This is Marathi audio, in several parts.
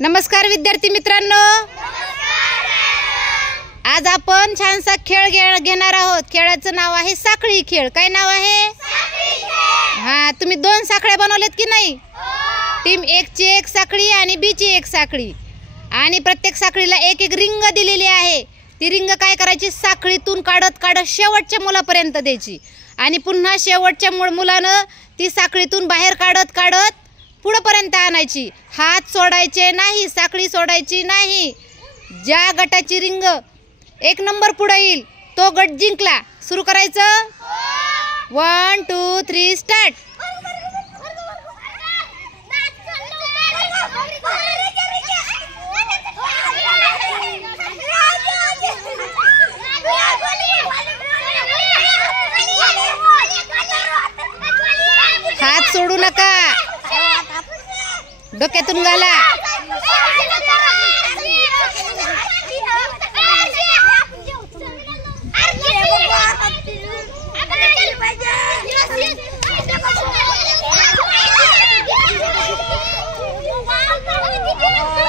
नमस्कार विद्यार्थी मित्रांनो, आज आपण छानसा खेळ घेणार आहोत। खेळाचं नाव आहे साखळी खेळ। काय नाव आहे? हा, तुम्ही 2 साखळ्या बनवल्यात की नाही? टीम 1 ची 1 साखळी आणि बी ची 1 साखळी, आणि प्रत्येक साखळीला एक एक रिंग दिलेली आहे। ती रिंग काय करायची? साखळीतून काढत काढत शेवटच्या मुलापर्यंत द्यायची, आणि पुन्हा शेवटच्या मुलानं ती साखळीतून बाहेर काढत काढत पुढेपर्यंत आणायची। हात सोडायचे नाही, साखळी सोडायची नाही। ज्या गटाची रिंग 1 नंबर पुढे येईल तो गट जिंकला। सुरू करायचं। 1 2 3 स्टार्ट। हात सोडू नका, डोक्यातून घाला।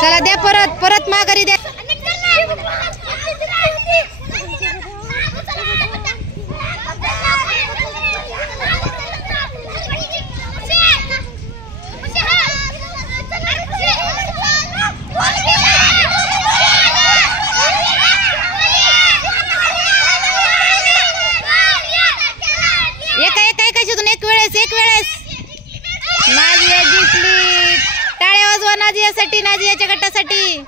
चला द्या, परत माघारी द्या। एक वेळेस नाझिया जिंकली। टाळ्या वाजवा नाझियासाठी, नाझियाच्या गटासाठी।